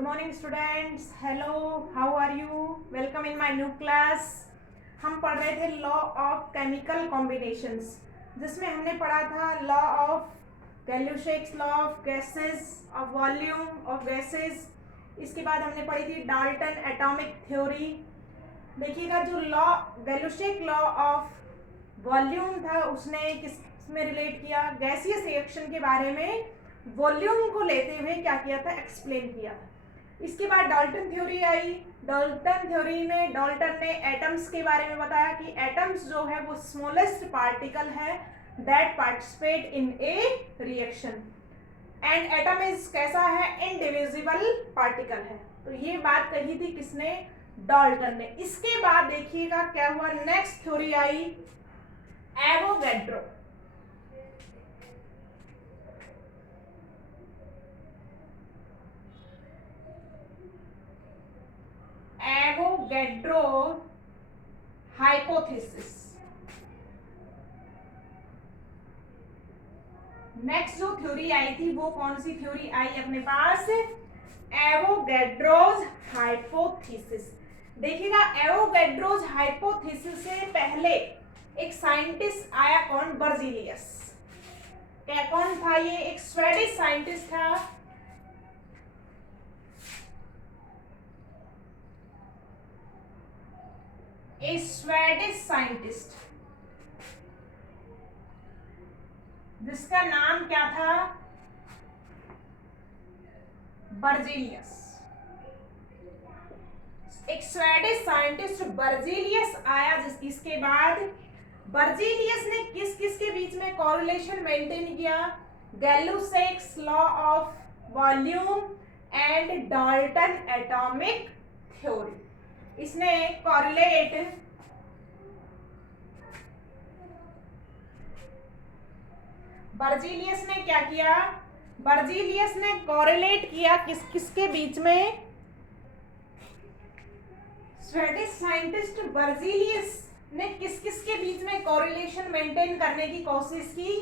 Good morning students. Hello, how are you? Welcome in my new class. हम पढ़ रहे थे लॉ ऑफ केमिकल कॉम्बिनेशंस, जिसमें हमने पढ़ा था law of Gay Lussac's, law of gases, of volume of gases. इसके बाद हमने पढ़ी थी डाल्टन एटॉमिक थ्योरी। देखिएगा, जो लॉ गैल्यूशेक लॉ ऑफ वॉल्यूम था उसने किसमें रिलेट किया? गैसियस रिएक्शन के बारे में वॉल्यूम को लेते हुए क्या किया था? एक्सप्लेन किया था। इसके बाद डाल्टन थ्योरी आई। डाल्टन थ्योरी में डाल्टन ने एटम्स के बारे में बताया कि एटम्स जो है वो स्मॉलेस्ट पार्टिकल है that participate in A reaction, and atom is कैसा है? इनडिविजिबल पार्टिकल है। तो ये बात कही थी किसने? डाल्टन ने। इसके बाद देखिएगा क्या हुआ, नेक्स्ट थ्योरी आई एवोगैड्रो। Avogadro hypothesis. नेक्स्ट जो थ्योरी आई थी वो कौन सी थ्योरी आई अपने पास? Avogadro's hypothesis. देखिएगा, एवोगैड्रोज हाइपोथेसिस से पहले एक साइंटिस्ट आया, कौन? बर्जीलियस। क्या कौन था ये? एक स्वेडिश साइंटिस्ट था। ए स्वेडिश साइंटिस्ट जिसका नाम क्या था? बर्जीलियस। एक स्वेडिश साइंटिस्ट बर्जीलियस आया। इसके बाद बर्जीलियस ने किस किस के बीच में कोरिलेशन मेंटेन किया? Gay Lussac's law of volume and Dalton atomic theory. इसने कोरिलेट बर्जीलियस ने क्या किया? बर्जीलियस ने कोरिलेट किया किस किस के बीच में? स्वेडिश साइंटिस्ट बर्जीलियस ने किस किस के बीच में कोरिलेशन मेंटेन करने की कोशिश की?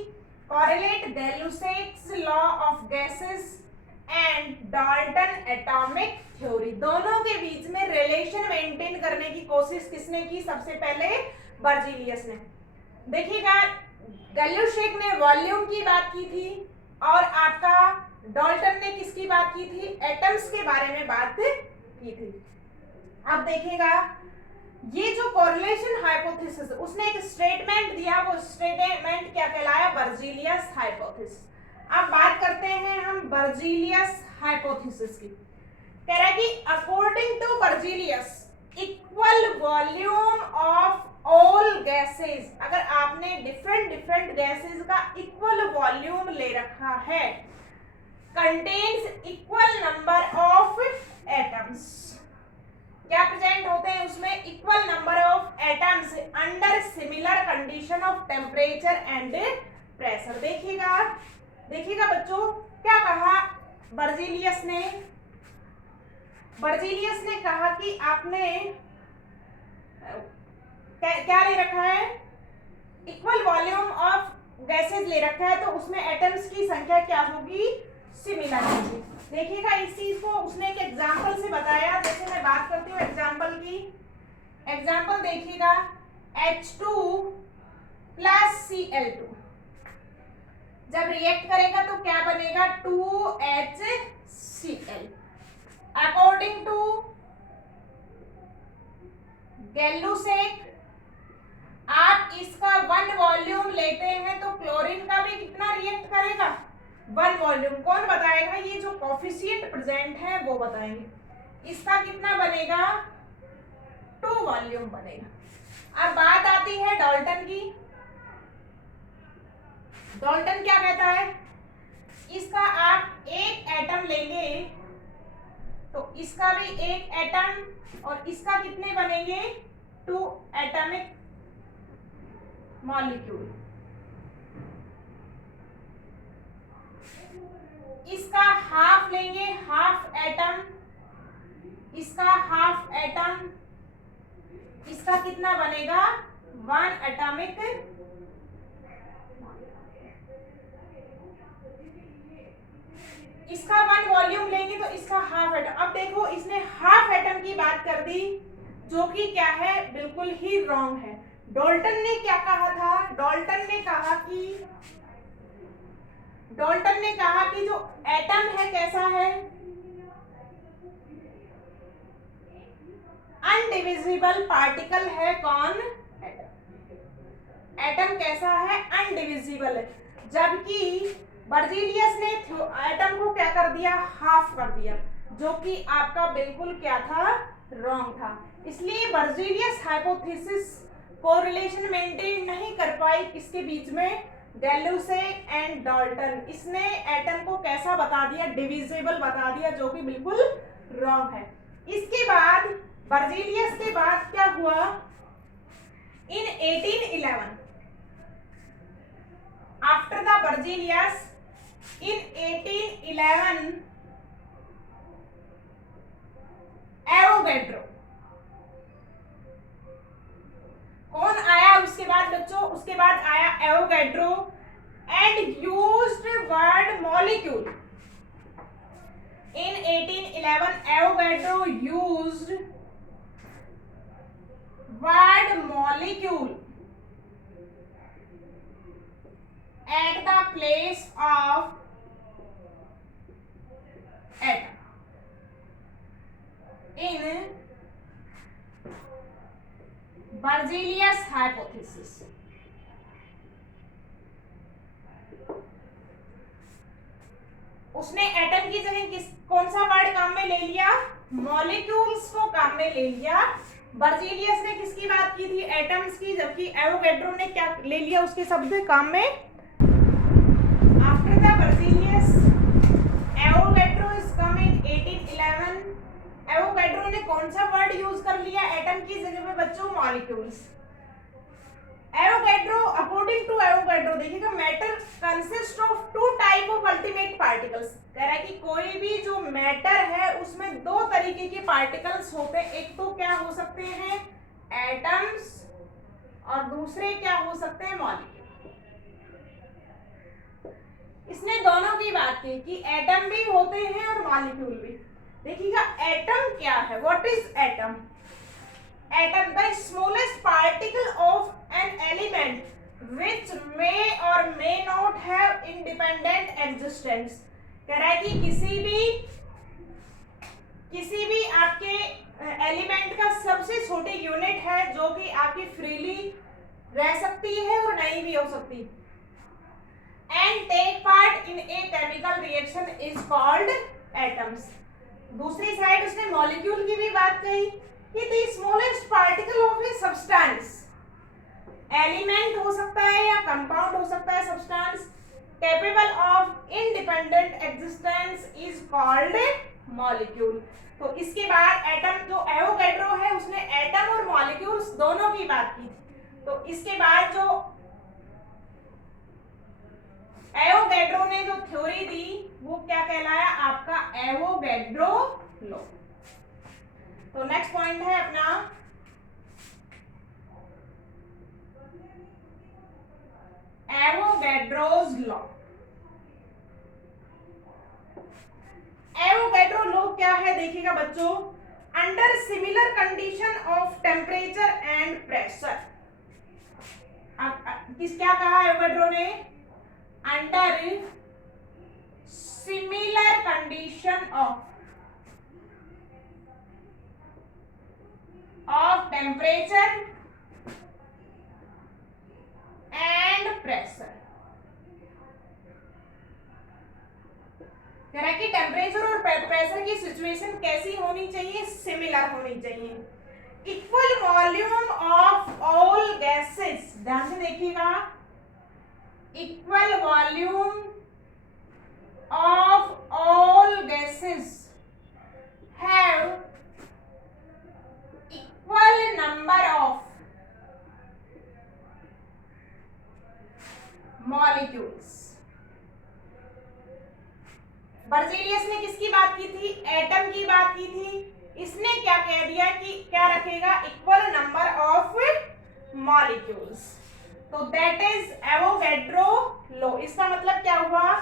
Correlate Gay Lussac's law of gases and Dalton atomic theory. दोनों के बीच में रिलेशन मेंटेन करने की कोशिश किसने की? सबसे पहले बर्जीलियस ने। देखिएगा, गैल्यूसेक ने वॉल्यूम की बात की थी और आपका डाल्टन ने किसकी बात की थी? एटम्स के बारे में बात की थी। अब देखिएगा, ये जो कोरिलेशन हाइपोथेसिस, उसने एक स्टेटमेंट दिया, वो स्टेटमेंट क्या कहलाया? Berzelius hypothesis. अब बात करते हैं हम बर्जीलियस हाइपोथेसिस की। कह रहा है कि according to Berzelius equal volume of all gases, अगर आपने डिफरेंट डिफरेंट गैसेस का इक्वल वॉल्यूम ले रखा है, contains equal number of atoms, क्या प्रेजेंट होते हैं उसमें? Equal number of atoms under similar condition of temperature and pressure. देखिएगा बच्चों, क्या कहा बर्जीलियस ने? बर्जीलियस ने कहा कि आपने क्या ले रखा है? इक्वल वॉल्यूम ऑफ गैसेस ले रखा है, तो उसमें एटम्स की संख्या क्या होगी? सिमिलर होगी। देखिएगा, इस चीज को उसने एक एग्जांपल से बताया। जैसे मैं बात करती हूँ एग्जांपल की। एग्जांपल देखिएगा, H2 प्लस Cl2 जब रिएक्ट करेगा तो क्या बनेगा? 2HCl। अकॉर्डिंग टू गैल्यूसेक, आप इसका 1 वॉल्यूम लेते हैं तो क्लोरीन का भी कितना रिएक्ट करेगा? 1 वॉल्यूम। कौन बताएगा? ये जो कोफिशिएंट प्रेजेंट है वो बताएंगे। इसका कितना बनेगा? 2 वॉल्यूम बनेगा। अब बात आती है डाल्टन की। डाल्टन क्या कहता है? इसका आप एक एटम लेंगे तो इसका भी एक एटम और इसका कितने बनेंगे? 2 एटॉमिक मॉलिक्यूल। इसका हाफ लेंगे, हाफ एटम, इसका हाफ एटम, इसका कितना बनेगा? 1 एटॉमिक। इसका 1 वॉल्यूम लेंगे तो इसका हाफ एटम। अब देखो इसने हाफ एटम की बात कर दी, जो कि क्या है, बिल्कुल ही रॉन्ग है। डाल्टन ने क्या कहा था? डाल्टन ने कहा कि जो एटम है कैसा है, अनडिविजिबल पार्टिकल है। कौन? एटम कैसा है? अनडिविजिबल है। जबकि बर्जीलियस ने एटम को क्या कर दिया? हाफ कर दिया, जो कि आपका बिल्कुल क्या था? रॉन्ग था। इसलिए बर्जीलियस हाइपोथेसिस कोरिलेशन मेंटेन नहीं कर पाई किसके बीच में? डेल्यूसे एंड डाल्टन। इसने एटम को कैसा बता दिया? डिविजिबल बता दिया, जो कि बिल्कुल रॉन्ग है। इसके बाद बर्जीलियस के बाद क्या हुआ? इन 1811, after the Berzelius, in 1811 Avogadro. कौन आया उसके बाद बच्चों? उसके बाद आया Avogadro and used word molecule. in 1811 Avogadro used word molecule at the place of atom in Berzelius hypothesis। उसने एटम की जगह कौन सा वर्ड काम में ले लिया? मॉलिक्यूल्स को काम में ले लिया। बर्जीलियस ने किसकी बात की थी? एटम्स की। जबकि एवोगैड्रो ने क्या ले लिया उसके शब्द काम में? Avogadro is come in 1811। Avogadro ने कौन सा वर्ड यूज कर लिया एटम की जगह पे बच्चों? Molecules. Avogadro, according to Avogadro, देखिएगा, matter consist of 2 type of ultimate particles. कह रहा है कि कोई भी जो मैटर है उसमें 2 तरीके के पार्टिकल्स होते हैं। एक तो क्या हो सकते हैं? एटम्स, और दूसरे क्या हो सकते हैं? मॉलिक्यूल। इसने दोनों की बात की कि एटम भी होते हैं और मॉलिक्यूल भी। देखिएगा, एटम क्या है? What is atom? Atom the smallest particle of an element which may or may not have independent existence. कह रहा है कि किसी भी आपके एलिमेंट का सबसे छोटी यूनिट है जो कि आपकी फ्रीली रह सकती है और नहीं भी हो सकती, and take part in a chemical reaction is called atoms। दूसरी साइड उसने मॉलिक्यूल की भी बात कही कि the smallest particle of a substance, element हो सकता है या कंपाउंड हो सकता है, substance capable of independent existence is called molecule। तो इसके बाद एटम, जो एवोगैड्रो है उसने एटम और मॉलिक्यूल्स दोनों की बात की थी। तो इसके बाद जो एवोगैड्रो ने जो थ्योरी दी वो क्या कहलाया? आपका एवोगैड्रो लॉ। तो नेक्स्ट पॉइंट है अपना एवोगैड्रोज लॉ। एवोगैड्रो लॉ क्या है? देखिएगा बच्चों, under similar condition of temperature and pressure. क्या कहा एवोगैड्रो ने? Under similar condition of temperature and pressure. कह रहा है कि टेम्परेचर और प्रेशर की सिचुएशन कैसी होनी चाहिए? सिमिलर होनी चाहिए। Equal volume of all gases, ध्यान से देखिएगा, equal volume of all gases have equal number of molecules। Berzelius ने किसकी बात की थी? एटम की बात की थी। इसने क्या कह दिया कि क्या रखेगा? Equal number of molecules. तो दैट इज एवोगैड्रो लॉ। इसका मतलब क्या हुआ?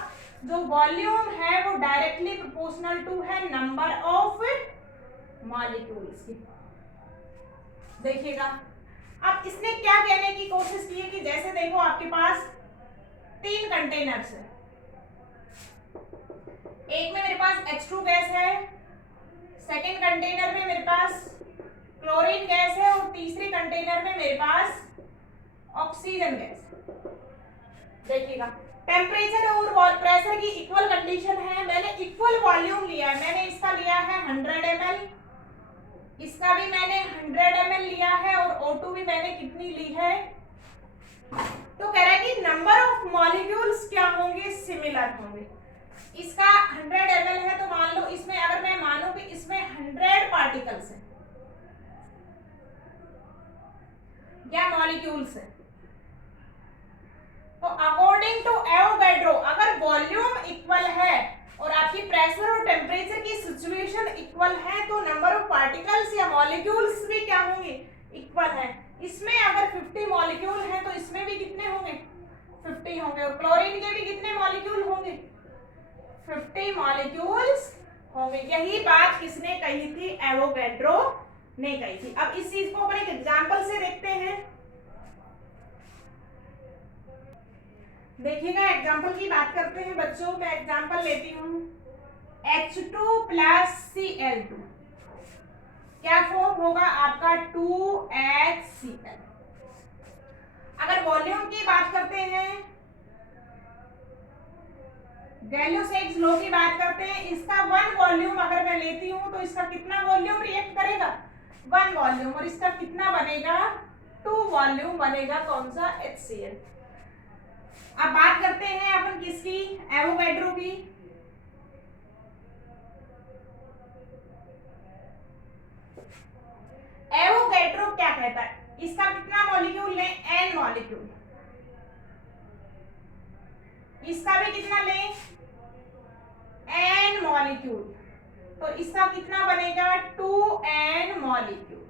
जो वॉल्यूम है वो डायरेक्टली प्रोपोर्शनल टू है नंबर ऑफ मॉलिक्यूल्स की। देखिएगा अब इसने क्या कहने की कोशिश की है कि जैसे देखो आपके पास 3 कंटेनर्स है, एक में मेरे पास H2 गैस है, सेकेंड कंटेनर में मेरे पास क्लोरीन गैस है और तीसरे कंटेनर में मेरे पास ऑक्सीजन गैस है। देखिएगा टेम्परेचर और प्रेशर की इक्वल कंडीशन है, मैंने इक्वल वॉल्यूम लिया है, मैंने इसका लिया है 100 ml, इसका भी मैंने 100 ml लिया है और O2 भी मैंने कितनी ली है। तो कह रहा है कि नंबर ऑफ मॉलिक्यूल्स क्या होंगे, सिमिलर होंगे। इसका 100 ml है तो मान लो इसमें अगर मैं मानूं कि इसमें 100 पार्टिकल्स हैं या मॉलिक्यूल्स हैं, तो अकॉर्डिंग टू एवोगैड्रो अगर वॉल्यूम इक्वल है और आपकी प्रेशर और टेम्परेचर की सिचुएशन इक्वल है तो नंबर ऑफ पार्टिकल्स या मॉलिक्यूल्स भी क्या होंगे, इक्वल है। इसमें अगर 50 मॉलिक्यूल है तो इसमें भी कितने होंगे, 50 होंगे, और क्लोरीन के भी कितने मॉलिक्यूल होंगे, 50 मॉलिक्यूल्स होंगे। यही बात किसने कही थी, एवोगैड्रो ने कही थी। अब इस चीज को अपन एक एग्जांपल से देखते हैं। देखिएगा एग्जांपल की बात करते हैं बच्चों, मैं एग्जांपल लेती हूँ H2 प्लस Cl2 क्या फॉर्म होगा आपका 2HCl। अगर वॉल्यूम की बात करते हैं, गैल्यूसेक्स लॉ की बात करते हैं, इसका 1 वॉल्यूम अगर मैं लेती हूँ तो इसका कितना वॉल्यूम रिएक्ट करेगा, 1 वॉल्यूम, और इसका कितना बनेगा, 2 वॉल्यूम बनेगा, कौन सा, HCl। अब बात करते हैं अपन किसकी, एवोगैड्रो की। एवोगैड्रो क्या कहता है, इसका कितना मॉलिक्यूल ले, N मॉलिक्यूल, इसका भी कितना ले, N मॉलिक्यूल, तो इसका कितना बनेगा, 2N मॉलिक्यूल।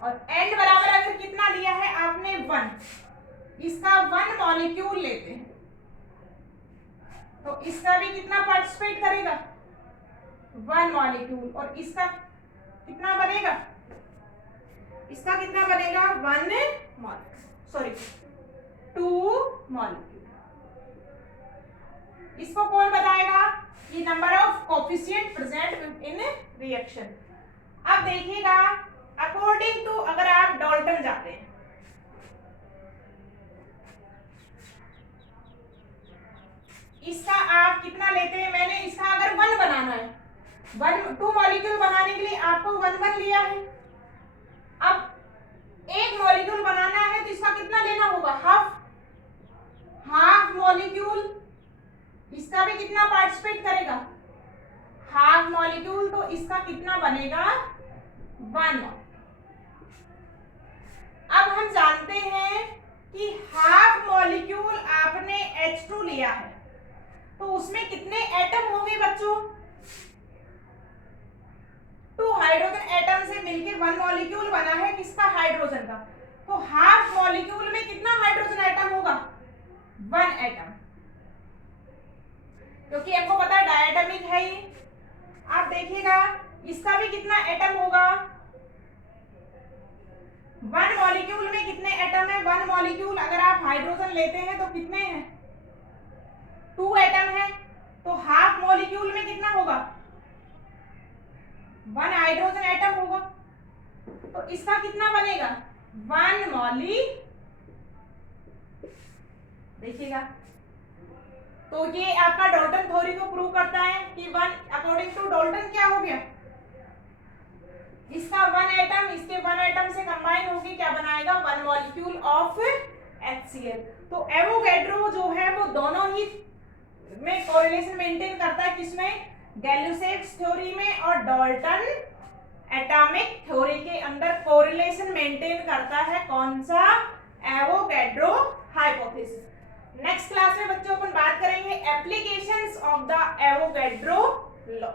और N बराबर अगर कितना लिया है आपने 1, इसका 1 मॉलिक्यूल लेते हैं तो इसका भी कितना पार्टिसिपेट करेगा, 1 मॉलिक्यूल, और इसका कितना बनेगा, इसका कितना बनेगा, 2 मॉलिक्यूल। इसको कौन बताएगा, ये number of coefficient present in reaction. अब देखिएगा अकॉर्डिंग टू अगर आप डाल्टन जाते हैं, इसका आप कितना लेते हैं, मैंने इसका अगर 1 बनाना है, 2 मॉलिक्यूल बनाने के लिए आपको 1 लिया है। अब 1 मॉलिक्यूल बनाना है तो इसका कितना लेना होगा, हाफ मॉलिक्यूल, इसका भी कितना पार्टिसिपेट करेगा, हाफ मॉलिक्यूल, तो इसका कितना बनेगा, 1। अब हम जानते हैं कि हाफ मॉलिक्यूल आपने H2 लिया है तो उसमें कितने एटम होंगे बच्चों, 2 हाइड्रोजन एटम से मिलकर 1 मॉलिक्यूल बना है किसका, हाइड्रोजन का, तो हाफ मॉलिक्यूल में कितना हाइड्रोजन एटम होगा, 1 एटम, क्योंकि आपको पता है डायटोमिक है ये। आप देखिएगा इसका भी कितना एटम होगा, 1 मॉलिक्यूल में कितने एटम है, 1 मॉलिक्यूल अगर आप हाइड्रोजन लेते हैं तो कितने हैं, 2 एटम है, तो हाफ मॉलिक्यूल में कितना होगा, 1 हाइड्रोजन एटम होगा, तो इसका कितना बनेगा, 1 मॉली। देखिएगा तो ये आपका डाल्टन थ्योरी को प्रूव करता है कि 1 अकॉर्डिंग टू डाल्टन क्या हो गया, इसका 1 एटम इसके 1 एटम से कंबाइन होके क्या बनाएगा, 1 मॉलिक्यूल ऑफ HCl। तो एवोगैड्रो जो है वो दोनों ही में कोरिलेशन मेंटेन करता है, किसमें, गैल्यूसेक्स थ्योरी में, और डाल्टन एटॉमिक थ्योरी के अंदर कोरिलेशन मेंटेन करता है, कौन सा, एवोगैड्रो हाइपोथेसिस। नेक्स्ट क्लास में बच्चों अपन बात करेंगे applications of the Avogadro law.